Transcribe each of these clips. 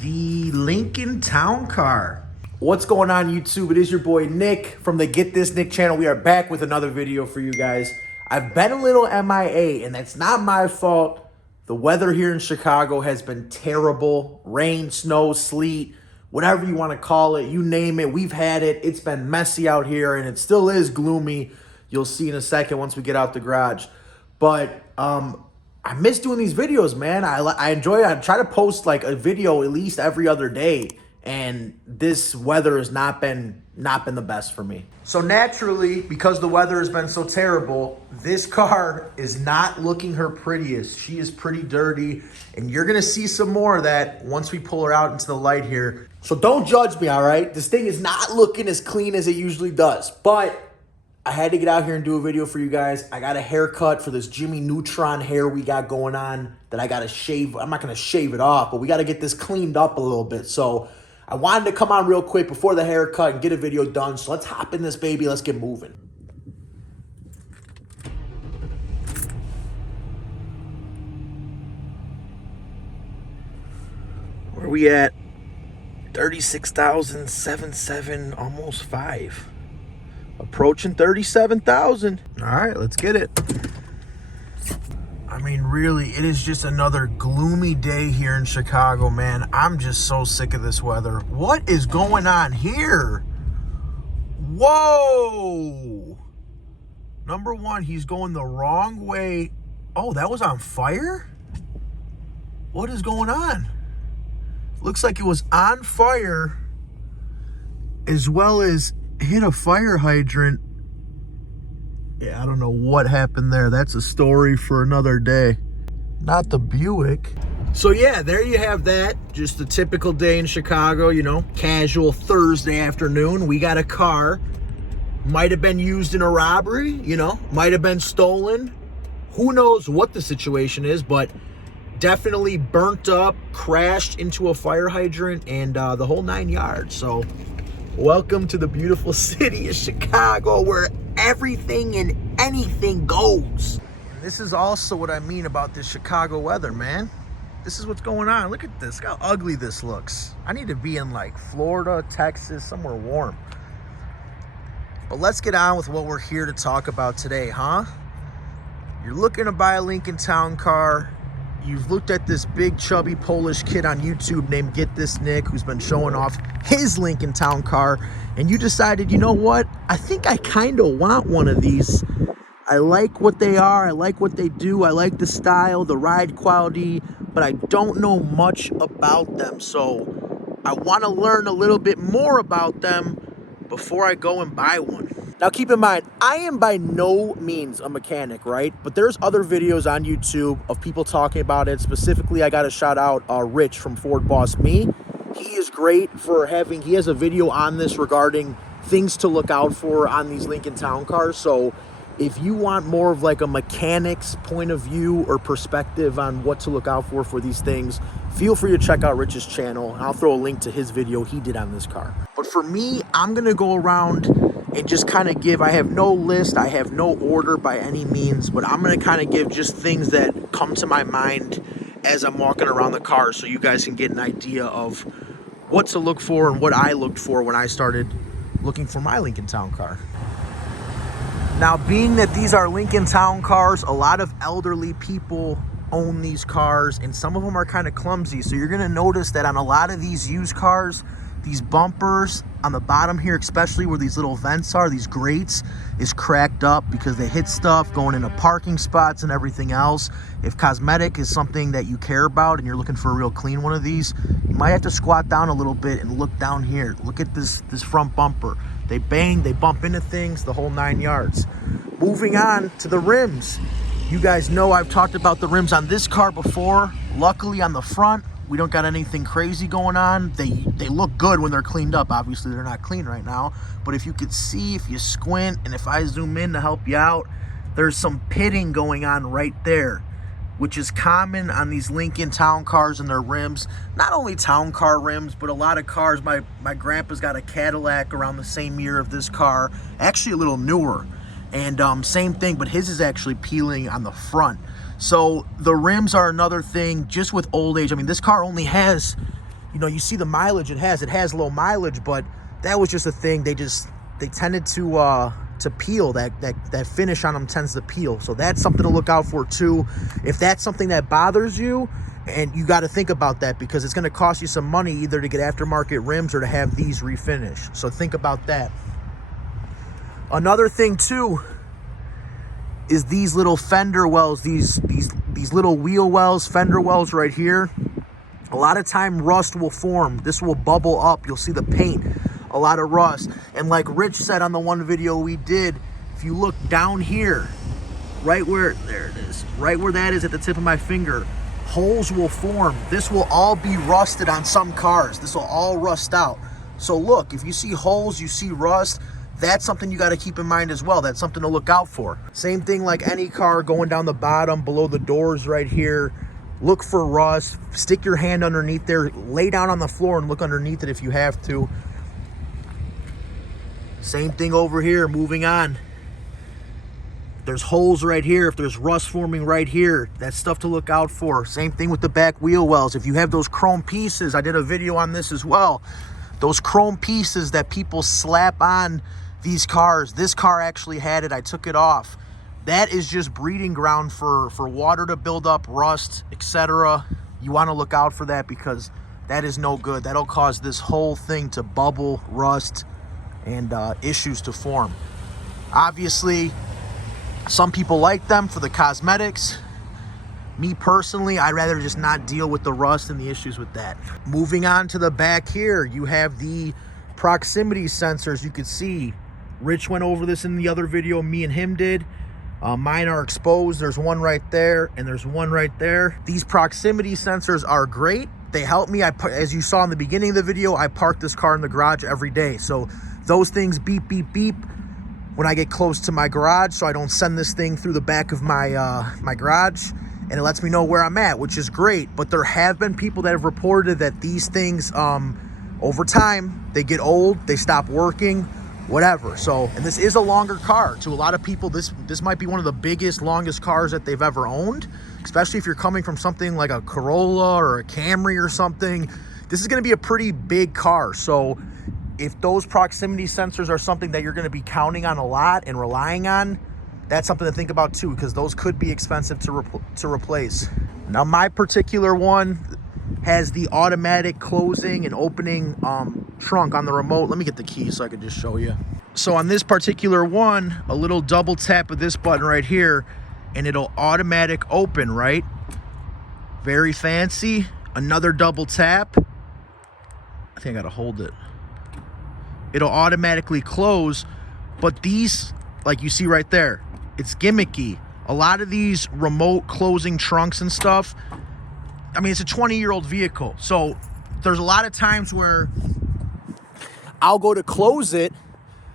the Lincoln Town Car. What's going on, YouTube? It is your boy Nick from the Get This Nick channel. We are back with another video for you guys. I've been a little MIA, and that's not my fault. The weather here in Chicago has been terrible. Rain, snow, sleet, whatever you want to call it, you name it, we've had it. It's been messy out here, and it still is gloomy. You'll see in a second once we get out the garage. But I miss doing these videos, man. I enjoy it. I try to post like a video at least every other day, and this weather has not been the best for me. So naturally, because the weather has been so terrible, this car is not looking her prettiest. She is pretty dirty, and you're gonna see some more of that once we pull her out into the light here. So don't judge me, all right? This thing is not looking as clean as it usually does, but I had to get out here and do a video for you guys. I got a haircut for this Jimmy Neutron hair we got going on that I got to shave. I'm not going to shave it off, but we got to get this cleaned up a little bit. So I wanted to come on real quick before the haircut and get a video done. So let's hop in this baby. Let's get moving. Where are we at? 36,777, almost 5. Approaching 37,000. All right, let's get it. I mean, really, it is just another gloomy day here in Chicago, man. I'm just so sick of this weather. What is going on here? Whoa! Number one, he's going the wrong way. Oh, that was on fire? What is going on? Looks like it was on fire as well as hit a fire hydrant. Yeah, I don't know what happened there. That's a story for another day. Not the Buick. So yeah, there you have that. Just a typical day in Chicago, you know, casual Thursday afternoon. We got a car. Might have been used in a robbery, you know, might have been stolen. Who knows what the situation is, but definitely burnt up, crashed into a fire hydrant, and the whole 9 yards. So welcome to the beautiful city of Chicago, where everything and anything goes. This is also what I mean about this Chicago weather, man. This is what's going on. Look at this. Look how ugly this looks. I need to be in like Florida, Texas, somewhere warm. But let's get on with what we're here to talk about today, huh? You're looking to buy a Lincoln Town Car. You've looked at this big chubby Polish kid on YouTube named Get This Nick, who's been showing off his Lincoln Town Car, and you decided, you know what? I think I kind of want one of these. I like what they are. I like what they do. I like the style, the ride quality, but I don't know much about them. So I want to learn a little bit more about them before I go and buy one. Now, keep in mind, I am by no means a mechanic, right? But there's other videos on YouTube of people talking about it. Specifically, I got to shout out Rich from Ford Boss Me. He is great for he has a video on this regarding things to look out for on these Lincoln Town Cars. So if you want more of like a mechanic's point of view or perspective on what to look out for these things, feel free to check out Rich's channel. I'll throw a link to his video he did on this car. But for me, I'm going to go around and just kind of give, I have no list, I have no order by any means, but I'm going to kind of give just things that come to my mind as I'm walking around the car, so you guys can get an idea of what to look for and what I looked for when I started looking for my Lincoln Town Car. Now, being that these are Lincoln Town Cars, a lot of elderly people own these cars, and some of them are kind of clumsy. So you're going to notice that on a lot of these used cars, these bumpers on the bottom here, especially where these little vents are, these grates, is cracked up because they hit stuff going into parking spots and everything else. If cosmetic is something that you care about and you're looking for a real clean one of these, you might have to squat down a little bit and look down here. Look at this front bumper. They bang, they bump into things, the whole 9 yards. Moving on to the rims. You guys know I've talked about the rims on this car before. Luckily on the front, we don't got anything crazy going on. They look good when they're cleaned up. Obviously, they're not clean right now. But if you could see, if you squint, and if I zoom in to help you out, there's some pitting going on right there, which is common on these Lincoln Town Cars and their rims. Not only Town Car rims, but a lot of cars. My grandpa's got a Cadillac around the same year of this car, actually a little newer. And same thing, but his is actually peeling on the front. So the rims are another thing, just with old age. I mean, this car only has you know, you see the mileage it has low mileage, but that was just a thing. They tended to peel. That finish on them tends to peel. So that's something to look out for too. If that's something that bothers you, and you got to think about that, because it's going to cost you some money either to get aftermarket rims or to have these refinished. So think about that. Another thing too is these little fender wells, these little wheel wells, fender wells right here. A lot of time rust will form. This will bubble up. You'll see the paint, a lot of rust. And like Rich said on the one video we did, if you look down here, right where, there it is, right where that is at the tip of my finger, holes will form. This will all be rusted on some cars. This will all rust out. So look, if you see holes, you see rust, that's something you got to keep in mind as well. That's something to look out for. Same thing like any car, going down the bottom, below the doors right here. Look for rust. Stick your hand underneath there. Lay down on the floor and look underneath it if you have to. Same thing over here, moving on. There's holes right here. If there's rust forming right here, that's stuff to look out for. Same thing with the back wheel wells. If you have those chrome pieces, I did a video on this as well. Those chrome pieces that people slap on these cars, this car actually had it, I took it off. That is just breeding ground for water to build up, rust, etc. You want to look out for that, because that is no good. That'll cause this whole thing to bubble, rust, and issues to form. Obviously, some people like them for the cosmetics. Me personally, I'd rather just not deal with the rust and the issues with that. Moving on to the back here, you have the proximity sensors. You could see Rich went over this in the other video me and him did. Mine are exposed. There's one right there and there's one right there. These proximity sensors are great. They help me. As you saw in the beginning of the video, I park this car in the garage every day. So those things beep, beep, beep when I get close to my garage, so I don't send this thing through the back of my my garage, and it lets me know where I'm at, which is great. But there have been people that have reported that these things, over time, they get old, they stop working, whatever. So, and this is a longer car. To a lot of people, this might be one of the biggest, longest cars that they've ever owned, especially if you're coming from something like a Corolla or a Camry or something. This is going to be a pretty big car. So if those proximity sensors are something that you're going to be counting on a lot and relying on, that's something to think about too, because those could be expensive to replace. Now, my particular one has the automatic closing and opening trunk on the remote. Let me get the key so I can just show you. So on this particular one, a little double tap of this button right here, and it'll automatic open, right? Very fancy. Another double tap. I think I gotta hold it. It'll automatically close. But these, like you see right there, it's gimmicky. A lot of these remote closing trunks and stuff, I mean, it's a 20-year-old vehicle. So there's a lot of times where I'll go to close it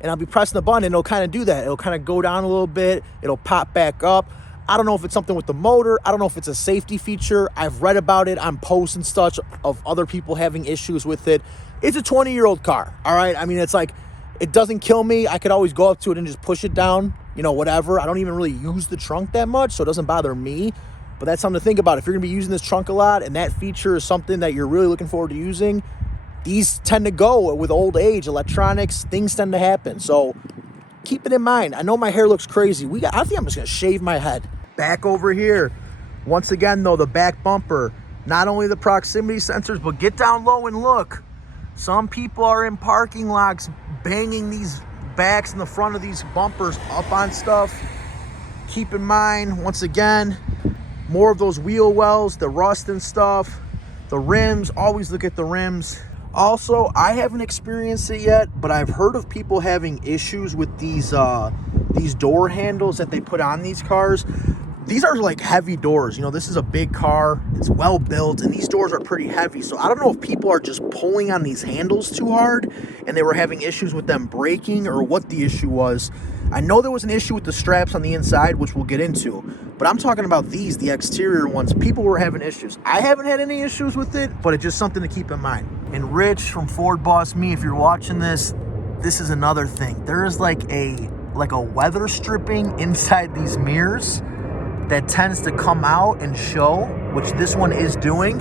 and I'll be pressing the button and it'll kind of do that. It'll kind of go down a little bit. It'll pop back up. I don't know if it's something with the motor. I don't know if it's a safety feature. I've read about it on posts and such of other people having issues with it. It's a 20-year-old car, all right? I mean, it's like, it doesn't kill me. I could always go up to it and just push it down, you know, whatever. I don't even really use the trunk that much, so it doesn't bother me. But that's something to think about. If you're going to be using this trunk a lot and that feature is something that you're really looking forward to using, these tend to go with old age, electronics, things tend to happen. So keep it in mind. I know my hair looks crazy. I think I'm just going to shave my head. Back over here. Once again, though, the back bumper, not only the proximity sensors, but get down low and look. Some people are in parking lots banging these backs in the front of these bumpers up on stuff. Keep in mind, once again, more of those wheel wells, the rust and stuff, the rims, always look at the rims. Also, I haven't experienced it yet, but I've heard of people having issues with these door handles that they put on these cars. These are like heavy doors. You know, this is a big car. It's well built, and these doors are pretty heavy. So I don't know if people are just pulling on these handles too hard and they were having issues with them breaking, or what the issue was. I know there was an issue with the straps on the inside, which we'll get into, but I'm talking about these, the exterior ones. People were having issues. I haven't had any issues with it, but it's just something to keep in mind. And Rich from Ford Boss Me, if you're watching this, this is another thing. There is like a weather stripping inside these mirrors that tends to come out and show, which this one is doing.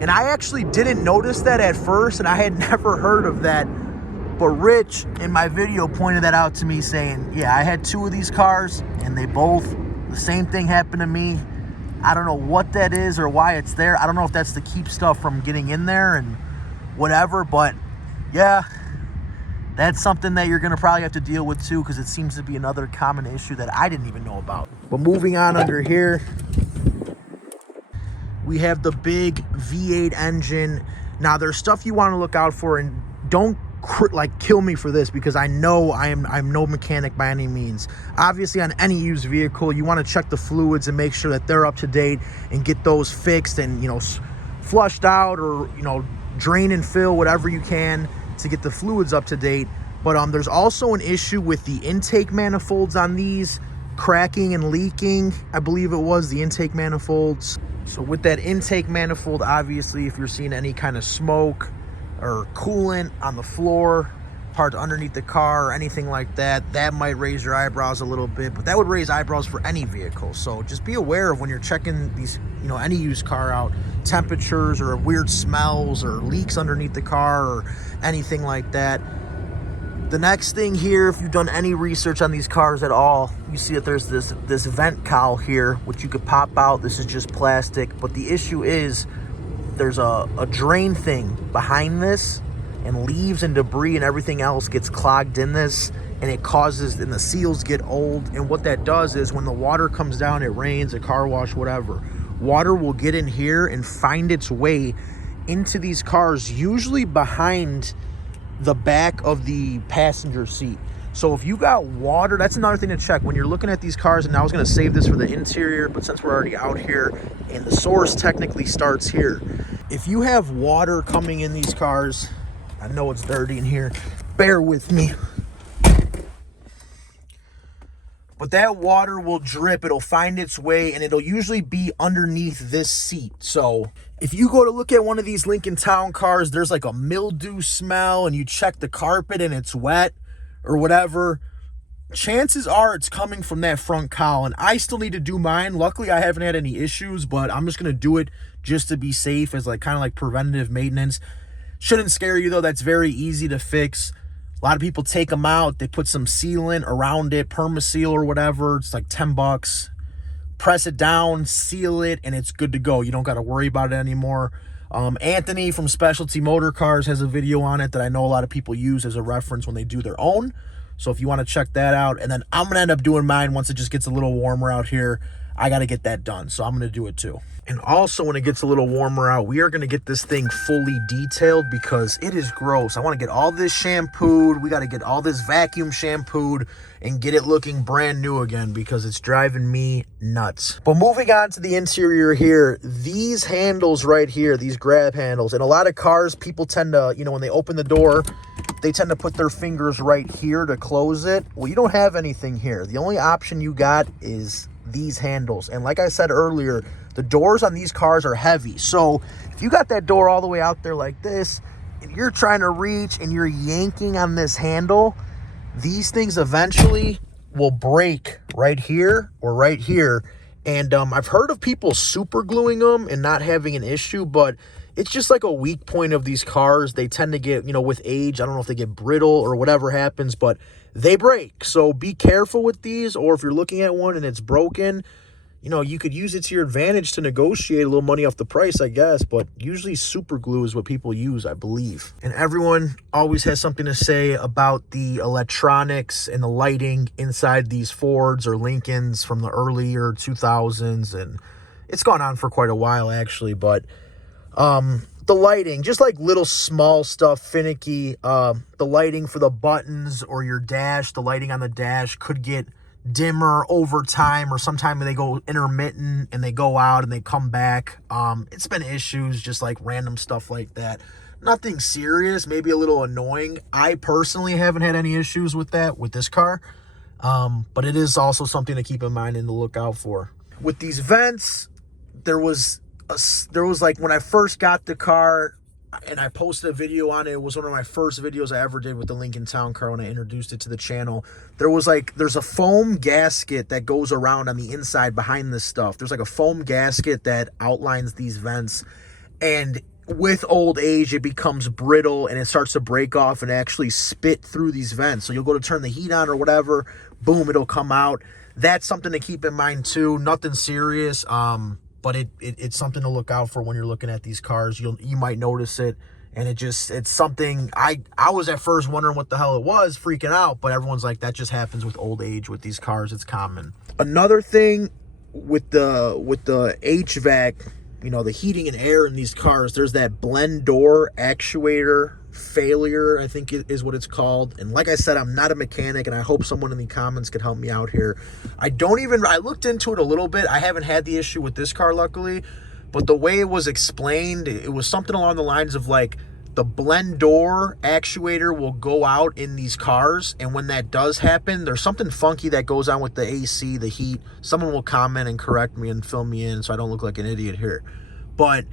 And I actually didn't notice that at first, and I had never heard of that. But Rich in my video pointed that out to me, saying, yeah, I had 2 of these cars and the same thing happened to me. I don't know what that is or why it's there. I don't know if that's to keep stuff from getting in there and whatever, but yeah, that's something that you're gonna probably have to deal with too, because it seems to be another common issue that I didn't even know about. But moving on under here, we have the big V8 engine. Now there's stuff you want to look out for, and don't like kill me for this, because I know I'm no mechanic by any means. Obviously, on any used vehicle, you want to check the fluids and make sure that they're up to date and get those fixed and, you know, flushed out, or, you know, drain and fill whatever you can to get the fluids up to date. But there's also an issue with the intake manifolds on these cracking and leaking. I believe it was the intake manifolds. So with that intake manifold, obviously, if you're seeing any kind of smoke or coolant on the floor, parts underneath the car, or anything like that, that might raise your eyebrows a little bit. But that would raise eyebrows for any vehicle. So just be aware of when you're checking these, you know, any used car out, temperatures or weird smells or leaks underneath the car or anything like that. The next thing here, if you've done any research on these cars at all, you see that there's this vent cowl here, which you could pop out. This is just plastic, but the issue is there's a drain thing behind this, and leaves and debris and everything else gets clogged in this, and it causes, and the seals get old. And what that does is when the water comes down, it rains, a car wash, whatever, water will get in here and find its way into these cars, usually behind the back of the passenger seat. So if you got water, that's another thing to check when you're looking at these cars. And I was going to save this for the interior, but since we're already out here, and the source technically starts here, if you have water coming in these cars, I know it's dirty in here, bear with me, but that water will drip, it'll find its way, and it'll usually be underneath this seat. So if you go to look at one of these Lincoln Town cars, there's like a mildew smell, and you check the carpet and it's wet or whatever, chances are it's coming from that front cowl. And I still need to do mine. Luckily, I haven't had any issues, but I'm just going to do it just to be safe, as like kind of like preventative maintenance. Shouldn't scare you though. That's very easy to fix. A lot of people take them out, they put some sealant around it, permaseal or whatever. It's like $10. Press it down, seal it, and it's good to go. You don't got to worry about it anymore. Anthony from Specialty Motor Cars has a video on it that I know a lot of people use as a reference when they do their own. So if you want to check that out, and then I'm going to end up doing mine once it just gets a little warmer out here. I got to get that done, so I'm going to do it too. And also when it gets a little warmer out, we are going to get this thing fully detailed, because it is gross. I want to get all this shampooed. We got to get all this vacuum shampooed and get it looking brand new again, because it's driving me nuts. But moving on to the interior here, these handles right here, these grab handles, and a lot of cars, people tend to, you know, when they open the door, they tend to put their fingers right here to close it. Well, you don't have anything here. The only option you got is these handles. And like I said earlier, the doors on these cars are heavy. So if you got that door all the way out there like this, and you're trying to reach and you're yanking on this handle, these things eventually will break right here or right here. And I've heard of people super gluing them and not having an issue, but it's just like a weak point of these cars. They tend to get, you know, with age, I don't know if they get brittle or whatever happens, but they break. So be careful with these, or if you're looking at one and it's broken, you know, you could use it to your advantage to negotiate a little money off the price, I guess. But usually super glue is what people use, I believe. And everyone always has something to say about the electronics and the lighting inside these Fords or Lincolns from the earlier 2000s. And it's gone on for quite a while, actually. But the lighting, just like little small stuff, finicky. The lighting for the buttons or your dash, the lighting on the dash could get dimmer over time, or sometimes they go intermittent and they go out and they come back. It's been issues, just like random stuff like that. Nothing serious, maybe a little annoying. I personally haven't had any issues with that with this car, but it is also something to keep in mind and to look out for. With these vents, there was like when I first got the car, and I posted a video on it. It was one of my first videos I ever did with the Lincoln Town Car when I introduced it to the channel. There's a foam gasket that goes around on the inside behind this stuff. There's like a foam gasket that outlines these vents. And with old age, it becomes brittle and it starts to break off and actually spit through these vents. So you'll go to turn the heat on or whatever, boom, it'll come out. That's something to keep in mind too. Nothing serious, but it's something to look out for when you're looking at these cars. You might notice it, and it's something. I was at first wondering what the hell it was, freaking out, but everyone's like, that just happens with old age with these cars. It's common. Another thing with the HVAC, you know, the heating and air in these cars, there's that blend door actuator failure, I think is what it's called. And like I said, I'm not a mechanic, and I hope someone in the comments could help me out here. I looked into it a little bit. I haven't had the issue with this car, luckily, but the way it was explained, it was something along the lines of like, the blend door actuator will go out in these cars, and when that does happen, there's something funky that goes on with the AC, the heat. Someone will comment and correct me and fill me in so I don't look like an idiot here. But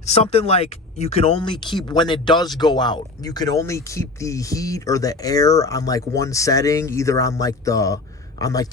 something like, you can only keep, when it does go out, you can only keep the heat or the air on like one setting, either on like the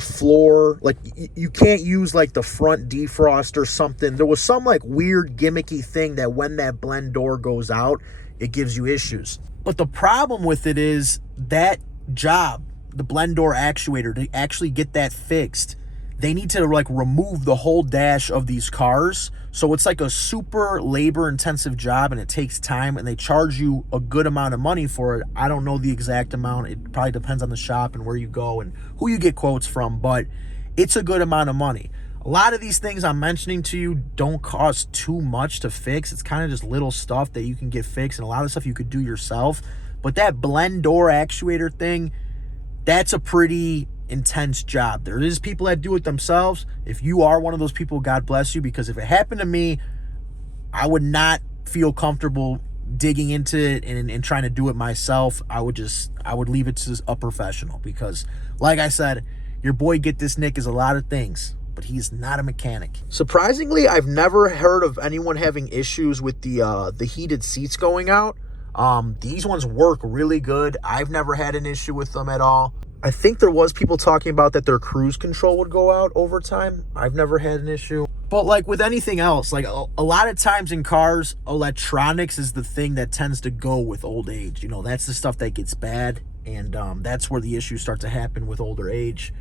floor. Like you can't use like the front defrost or something. There was some like weird gimmicky thing that when that blend door goes out, it gives you issues. But the problem with it is that job, the blend door actuator, to actually get that fixed, they need to like remove the whole dash of these cars. So it's like a super labor intensive job, and it takes time, and they charge you a good amount of money for it. I don't know the exact amount. It probably depends on the shop and where you go and who you get quotes from, but it's a good amount of money. A lot of these things I'm mentioning to you don't cost too much to fix. It's kind of just little stuff that you can get fixed, and a lot of stuff you could do yourself. But that blend door actuator thing, that's a pretty intense job. There is people that do it themselves. If you are one of those people, God bless you, because if it happened to me, I would not feel comfortable digging into it and trying to do it myself. I would leave it to a professional, because like I said, your boy Get This Nick is a lot of things, but he's not a mechanic. Surprisingly, I've never heard of anyone having issues with the heated seats going out. These ones work really good. I've never had an issue with them at all. I think there was people talking about that their cruise control would go out over time. I've never had an issue. But like with anything else, like a lot of times in cars, electronics is the thing that tends to go with old age. You know, that's the stuff that gets bad, and that's where the issues start to happen with older age.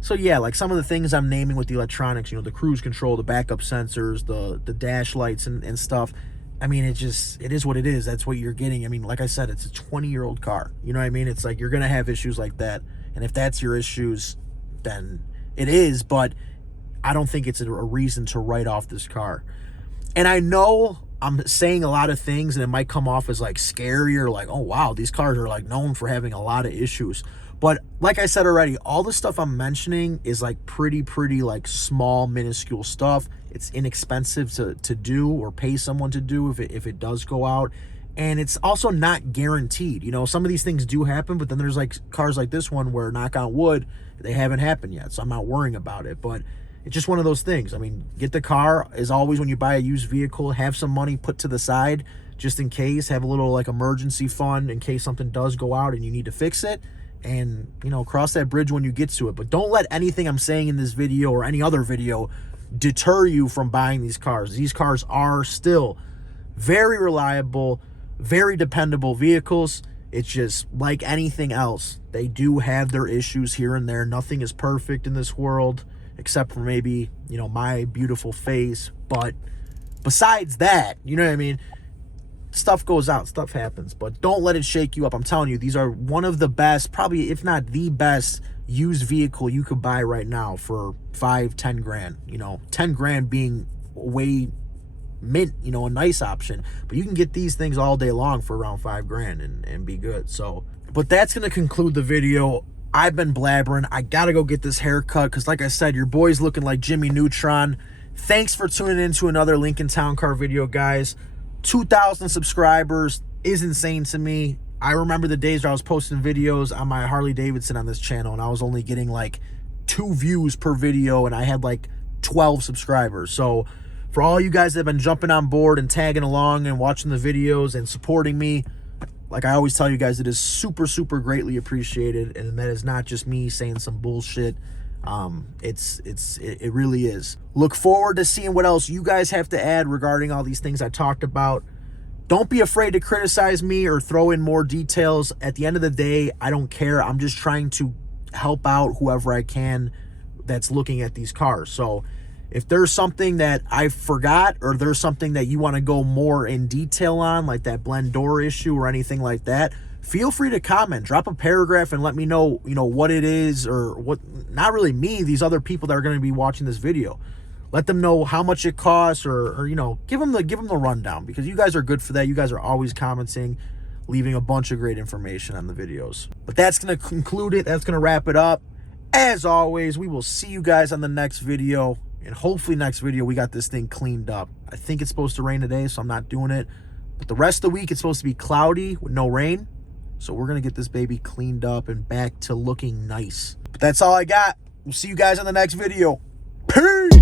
So yeah, like some of the things I'm naming with the electronics, you know, the cruise control, the backup sensors, the dash lights and stuff. I mean, it is what it is. That's what you're getting. I mean, like I said, it's a 20-year-old car. You know what I mean? It's like, you're going to have issues like that. And if that's your issues, then it is. But I don't think it's a reason to write off this car. And I know I'm saying a lot of things, and it might come off as like scary or like, oh, wow, these cars are like known for having a lot of issues. But like I said already, all the stuff I'm mentioning is like pretty like small, minuscule stuff. It's inexpensive to do or pay someone to do if it does go out. And it's also not guaranteed. You know, some of these things do happen, but then there's like cars like this one where, knock on wood, they haven't happened yet. So I'm not worrying about it. But it's just one of those things. I mean, get the car. As always, when you buy a used vehicle, have some money put to the side just in case. Have a little like emergency fund in case something does go out and you need to fix it. And, you know, cross that bridge when you get to it. But don't let anything I'm saying in this video or any other video deter you from buying these cars. These cars are still very reliable, very dependable vehicles. It's just like anything else. They do have their issues here and there. Nothing is perfect in this world, except for maybe, you know, my beautiful face. But besides that, you know what I mean? Stuff goes out, stuff happens, but don't let it shake you up. I'm telling you, these are one of the best, probably if not the best used vehicle you could buy right now for 5-10 grand. You know, 10 grand being way mint, you know, a nice option, but you can get these things all day long for around 5 grand and be good. So, but that's going to conclude the video. I've been blabbering. I got to go get this haircut because, like I said, your boy's looking like Jimmy Neutron. Thanks for tuning in to another Lincoln Town Car video, guys. 2,000 subscribers is insane to me. I remember the days where I was posting videos on my Harley Davidson on this channel, and I was only getting like 2 views per video, and I had like 12 subscribers. So for all you guys that have been jumping on board and tagging along and watching the videos and supporting me, like I always tell you guys, it is super greatly appreciated. And that is not just me saying some bullshit. It really is. Look forward to seeing what else you guys have to add regarding all these things I talked about. Don't be afraid to criticize me or throw in more details. At the end of the day, I don't care. I'm just trying to help out whoever I can that's looking at these cars. So if there's something that I forgot, or there's something that you want to go more in detail on, like that blend door issue or anything like that, feel free to comment, drop a paragraph and let me know, what it is, or what, not really me, these other people that are going to be watching this video. Let them know how much it costs, or give them the rundown, because you guys are good for that. You guys are always commenting, leaving a bunch of great information on the videos. But that's going to conclude it. That's going to wrap it up. As always, we will see you guys on the next video. And hopefully next video we got this thing cleaned up. I think it's supposed to rain today, so I'm not doing it. But the rest of the week it's supposed to be cloudy with no rain. So we're going to get this baby cleaned up and back to looking nice. But that's all I got. We'll see you guys on the next video. Peace!